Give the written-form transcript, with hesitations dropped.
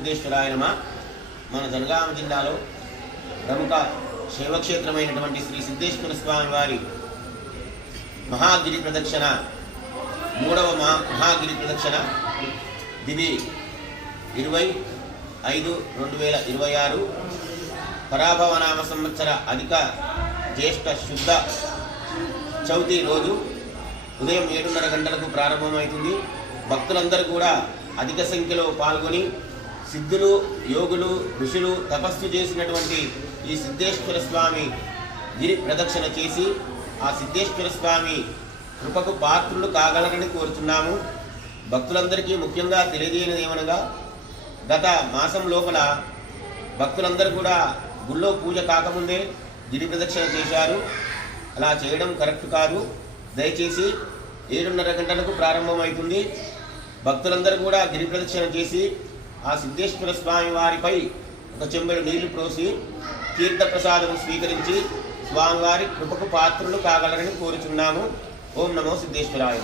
సిద్ధేశ్వరాయ నమః. మన జనగామ జిల్లాలో ప్రముఖ శైవక్షేత్రమైనటువంటి శ్రీ సిద్ధేశ్వర స్వామి వారి మహాగిరి ప్రదక్షిణ, మూడవ మహాగిరి ప్రదక్షిణ దివి 20/5/2026 పరాభవనామ సంవత్సర అధిక జ్యేష్ఠ శుద్ధ చవితి రోజు ఉదయం 7:30 గంటలకు ప్రారంభమవుతుంది. భక్తులందరూ కూడా అధిక సంఖ్యలో పాల్గొని సిద్ధులు, యోగులు, ఋషులు తపస్సు చేసినటువంటి ఈ సిద్ధేశ్వర స్వామి గిరి ప్రదక్షిణ చేసి ఆ సిద్ధేశ్వర స్వామి కృపకు పాత్రులు కాగలరని కోరుతున్నాము. భక్తులందరికీ ముఖ్యంగా తెలియజేయనిది ఏమనగా, గత మాసం లోపల భక్తులందరూ కూడా గుళ్ళో పూజ కాకముందే గిరి ప్రదక్షిణ చేశారు. అలా చేయడం కరెక్ట్ కాదు. దయచేసి 7:30 గంటలకు ప్రారంభమవుతుంది. భక్తులందరూ కూడా గిరి ప్రదక్షిణ చేసి ఆ సిద్ధేశ్వర స్వామి వారిపై ఒక చెంబెడు నీళ్లు పోసి తీర్థప్రసాదం స్వీకరించి స్వామివారి కృపకు పాత్రులు కాగలరని కోరుచున్నాము. ఓం నమో సిద్ధేశ్వరాయ.